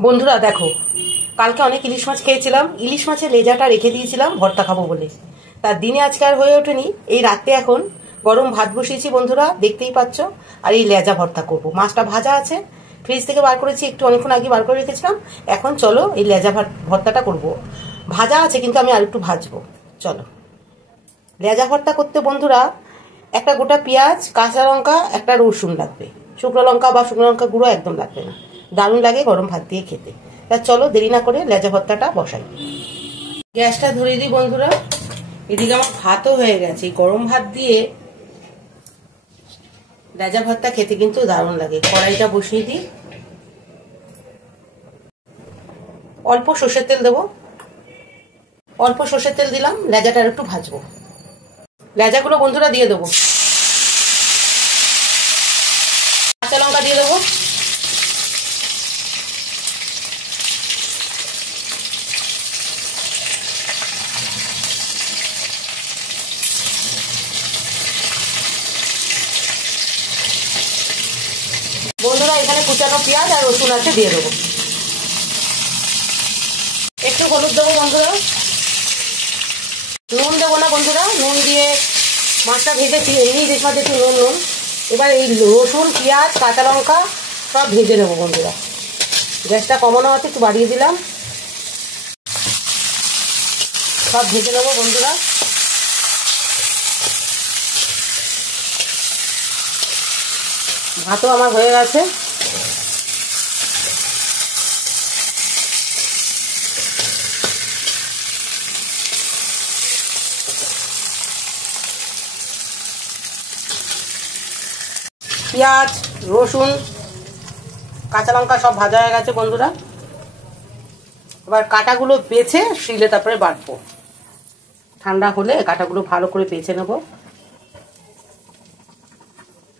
বন্ধুরা দেখো, কালকে অনেক ইলিশ মাছ খেয়েছিলাম। ইলিশ মাছের লেজাটা রেখে দিয়েছিলাম ভর্তা খাবো বলে, তার দিনে আজকে আর হয়ে ওঠেনি। এই রাতে এখন গরম ভাত বসিয়েছি বন্ধুরা, দেখতেই পাচ্ছ। আর এই লেজা ভর্তা করব। মাছটা ভাজা আছে, ফ্রিজ থেকে বার করেছি, একটু অনেকক্ষণ আগে বার করে রেখেছিলাম। এখন চলো এই লেজা ভর্তাটা করব। ভাজা আছে কিন্তু আমি আর একটু ভাজবো। চলো লেজা ভর্তা করতে বন্ধুরা একটা গোটা পেঁয়াজ, কাঁচা লঙ্কা, একটা রসুন লাগবে। শুকনো লঙ্কা বা শুকনো লঙ্কা গুঁড়ো একদম লাগবে না, দারুণ লাগে গরম ভাত দিয়ে খেতে। তা চলো দেরি না করে লেজা ভর্তাটা বসাই। গ্যাসটা ধরিয়ে দিই বন্ধুরা। এদিকে আমার ভাতও হয়ে গেছে। গরম ভাত দিয়ে লেজা ভর্তা খেতে কিন্তু দারুণ লাগে। কড়াইটা বসিয়ে দিই, অল্প সর্ষের তেল দেবো। অল্প সর্ষের তেল দিলাম, লেজাটা একটু ভাজবো। লেজাগুলো বন্ধুরা দিয়ে দেবো, কাঁচা লঙ্কা দিয়ে দেবো, বন্ধুরা এখানে কুচানো পেঁয়াজ আর রসুন আছে, দিয়ে দেবো। একটু হলুদ দেবো বন্ধুরা, নুন দেবো না বন্ধুরা। নুন দিয়ে মাছটা ভেজেছি, এমনি ইলিশ মাছ একটু নুন। এবার এই রসুন, পেঁয়াজ, কাঁচা লঙ্কা সব ভেজে নেবো বন্ধুরা। গ্যাসটা কমানো আছে, একটু বাড়িয়ে দিলাম। সব ভেজে নেবো বন্ধুরা। ভাতও আমার হয়ে গেছে। পেঁয়াজ, রসুন, কাঁচা লঙ্কা সব ভাজা হয়ে গেছে বন্ধুরা। এবার কাঁটাগুলো বেছে শিলে তারপরে বাটবো। ঠান্ডা হলে কাঁটাগুলো ভালো করে বেছে নেব।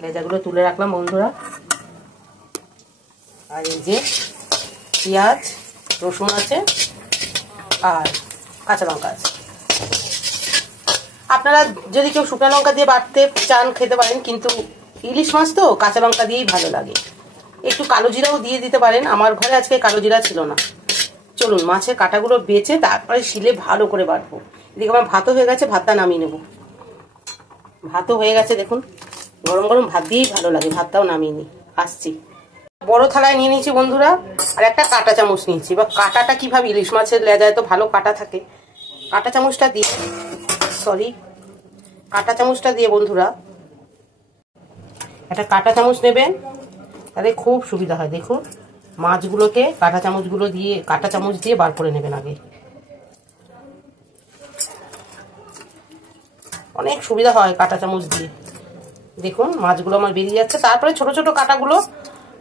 লেজাগুলো তুলে রাখলাম বন্ধুরা। আর এই যে পেঁয়াজ, রসুন আছে আর কাঁচা লঙ্কা আছে। আপনারা যদি কেউ শুকনো লঙ্কা দিয়ে বাটতে চান খেতে পারেন, কিন্তু ইলিশ মাছ তো কাঁচা লঙ্কা দিয়েই ভালো লাগে। একটু কালো জিরাও দিয়ে দিতে পারেন, আমার ঘরে আজকে কালো জিরা ছিল না। চলুন মাছের কাঁটাগুলো বেছে তারপরে শিলে ভালো করে বাটবো। এদিকে আমার ভাতও হয়ে গেছে, ভাতটা নামিয়ে নেব। ভাতও হয়ে গেছে দেখুন, গরম গরম ভাত দিয়েই ভালো লাগে। ভাতটাও নামিয়ে নিই, আসছি। বড় থালায় নিয়ে নিয়েছি বন্ধুরা, আর একটা কাঁটা চামচ নিয়েছি। বা কাঁটাটা কিভাবে, ইলিশ মাছের লেজায় তো ভালো কাঁটা থাকে। কাঁটা চামচটা দিয়ে কাঁটা চামচটা দিয়ে বন্ধুরা, একটা কাঁটা চামচ নেবেন, তাহলে খুব সুবিধা হয়। দেখুন মাছগুলোকে কাঁটা চামচ দিয়ে বার করে নেবেন আগে। অনেক সুবিধা হয় কাঁটা চামচ দিয়ে। দেখুন মাছগুলো আমার বেরিয়ে যাচ্ছে। তারপরে ছোট ছোট কাঁটাগুলো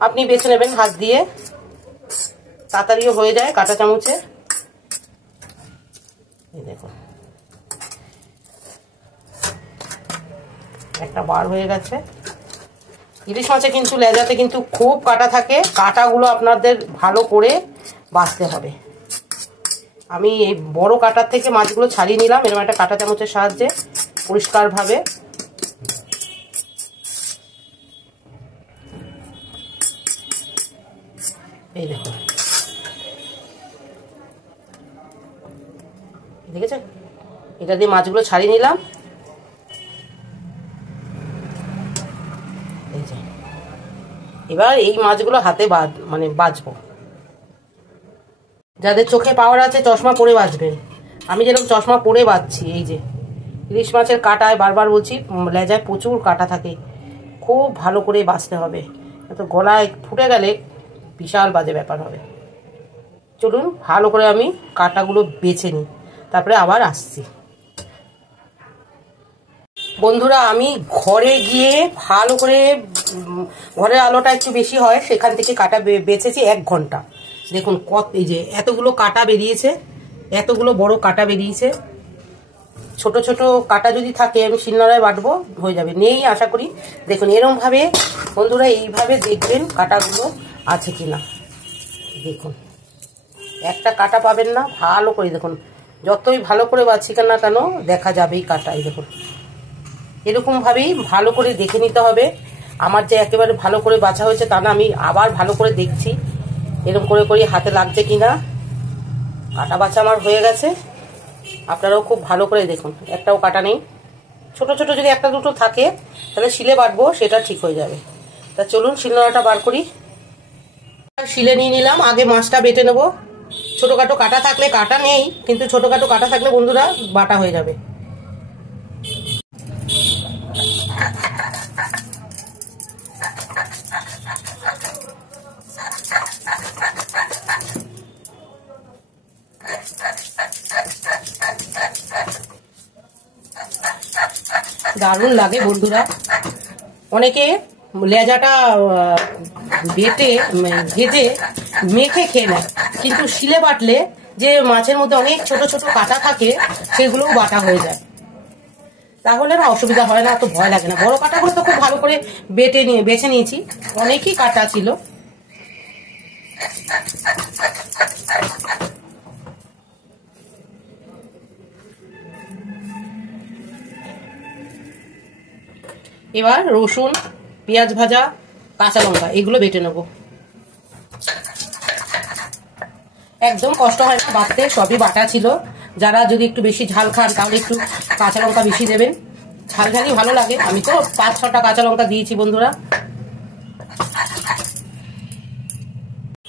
আপনি বেছে নেবেন হাত দিয়ে, তাড়াতাড়িও হয়ে যায় কাঁটা চামচে। এই দেখুন একটা বার হয়ে গেছে। ইলিশ মাছে কিন্তু লেজাতে কিন্তু খুব কাঁটা থাকে। কাঁটাগুলো আপনাদের ভালো করে বাছতে হবে। আমি এই বড় কাঁটার থেকে মাছগুলো ছাড়িয়ে নিলাম এরকম একটা কাঁটা চামচের সাহায্যে পরিষ্কারভাবে। এই দেখুন, দেখেছেন? এটা দিয়ে মাছগুলো ছাড়িয়ে নিলাম। এই যে এবার এই মাছগুলো হাতে বাছবো। যাদের চোখে পাওয়ার আছে চশমা পরে বাছবেন। আমি যেরকম চশমা পরে বাছছি। এই যে ইলিশ মাছের কাঁটায়, বারবার বলছি, লেজায় প্রচুর কাঁটা থাকে, খুব ভালো করে বাছতে হবে। তো গলায় ফুটে গেলে বিশাল বাজে ব্যাপার হবে। চলুন ভালো করে আমি কাঁটাগুলো বেছে নিই, তারপরে আবার আসছি। বন্ধুরা আমি ঘরে গিয়ে ভালো করে, ঘরের আলোটা একটু বেশি হয়, সেখান থেকে কাঁটা বেছেছি 1 ঘন্টা। দেখুন এই যে এতগুলো কাঁটা বেরিয়েছে, এতগুলো বড় কাঁটা বেরিয়েছে। ছোট ছোট কাঁটা যদি থাকে আমি শিলনোড়ায় বাটবো, হয়ে যাবে। নেই আশা করি। দেখুন এরকম ভাবে বন্ধুরা, এইভাবে দেখবেন কাঁটাগুলো আছে কিনা। দেখুন একটা কাঁটা পাবেন না, ভালো করে দেখুন। যতই ভালো করে বাছি না কেন দেখা যাবেই কাঁটা। এই দেখুন এরকম ভাবেই ভালো করে দেখে নিতে হবে। আমার যে একেবারে ভালো করে বাছা হয়েছে তা না, আমি আবার ভালো করে দেখছি এরকম করে করি হাতে লাগছে কিনা। কাটা বাছা আমার হয়ে গেছে, আপনারাও খুব ভালো করে দেখুন, একটাও কাটা নেই। ছোট ছোট যদি একটা দুটো থাকে তাহলে শিলে বাটবো, সেটা ঠিক হয়ে যাবে। তা চলুন শিলনোড়াটা বার করি। শিলে নিয়ে নিলাম, আগে মাছটা বেটে নেবো। ছোটোখাটো কাটা থাকলে, কাটা নেই কিন্তু ছোটোখাটো কাটা থাকলে বন্ধুরা বাটা হয়ে যাবে। দারুণ লাগে বন্ধুরা। অনেকে লেজাটা বেটে ভেজে মেখে খেয়ে নেয়, কিন্তু শিলে বাটলে যে মাছের মধ্যে অনেক ছোট ছোট কাটা থাকে সেগুলোও বাটা হয়ে যায়, তাহলে না অসুবিধা হয় না, তো ভয় লাগে না। বড় কাটাগুলো তো খুব ভালো করে বেছে নিয়েছি, অনেকই কাটা ছিল। এবার রসুন, পেঁয়াজ ভাজা, কাঁচা লঙ্কা এগুলো বেটে নেব। একদম কষ্ট হয় না বাটতে, সবই বাটা ছিল। যারা যদি একটু বেশি ঝাল খান তাহলে একটু কাঁচা লঙ্কা বেশি দেবেন, ঝাল ঝালই ভালো লাগে। আমি তো 5-6টা কাঁচা লঙ্কা দিয়েছি বন্ধুরা।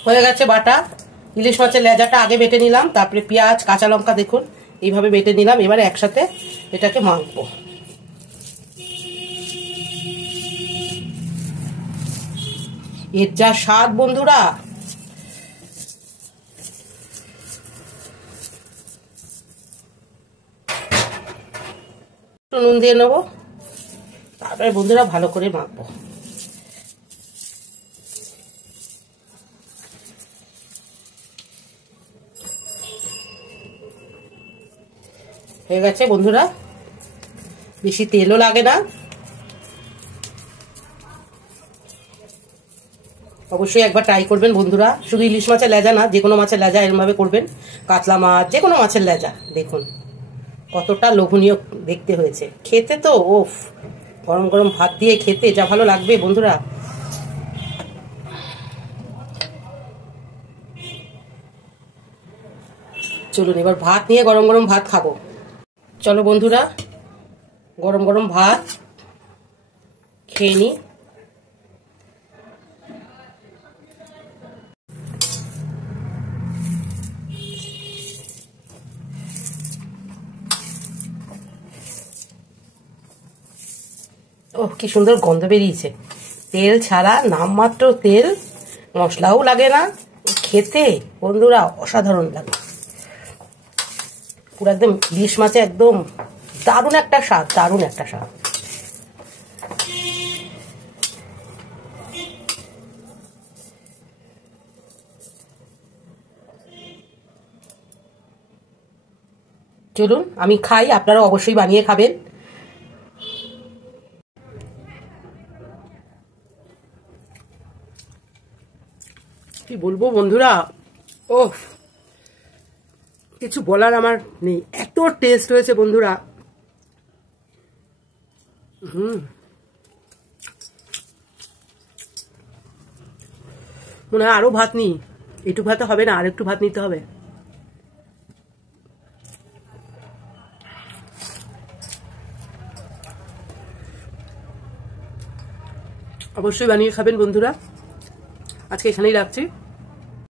হয়ে গেছে বাটা। ইলিশ মাছের লেজাটা আগে বেটে নিলাম, তারপরে পেঁয়াজ কাঁচা লঙ্কা দেখুন এইভাবে বেটে নিলাম। এবারে একসাথে এটাকে মাখবো। এর যা স্বাদ বন্ধুরা, নুন দিয়ে নেবো, তারপরে বন্ধুরা ভালো করে মাখবো। হয়ে গেছে বন্ধুরা, বেশি তেলও লাগে না। অবশ্যই একবার ট্রাই করবেন বন্ধুরা। শুধু ইলিশ মাছের লেজা না, যে কোনো মাছের লেজা এরমভাবে করবেন। কাতলা মাছ, যে কোনো মাছের লেজা দেখুন কতটা লোভনীয় দেখতে হয়েছে। খেতে তো ওফ, গরম গরম ভাত দিয়ে খেতে যা ভালো লাগবে বন্ধুরা। চলুন এবার ভাত নিয়ে গরম গরম ভাত খাবো। চলো বন্ধুরা, গরম গরম ভাত খেয়ে নি। ওহ, কি সুন্দর গন্ধ বেরিয়েছে। তেল ছাড়া, নামমাত্র তেল, মশলাও লাগে না, খেতে বন্ধুরা অসাধারণ লাগে। পুরো একদম ইলিশ মাছে একদম দারুণ একটা স্বাদ, দারুণ একটা স্বাদ। চলুন আমি খাই, আপনারা অবশ্যই বানিয়ে খাবেন। কি বলবো বন্ধুরা, ওহ, কিছু বলার আমার নেই, এত টেস্ট হয়েছে বন্ধুরা। মনে হয় আরো ভাত নিই, একটু ভাতে হবে না, আর একটু ভাত নিতে হবে। অবশ্যই বানিয়ে খাবেন বন্ধুরা। আজকে এখানেই রাখছি।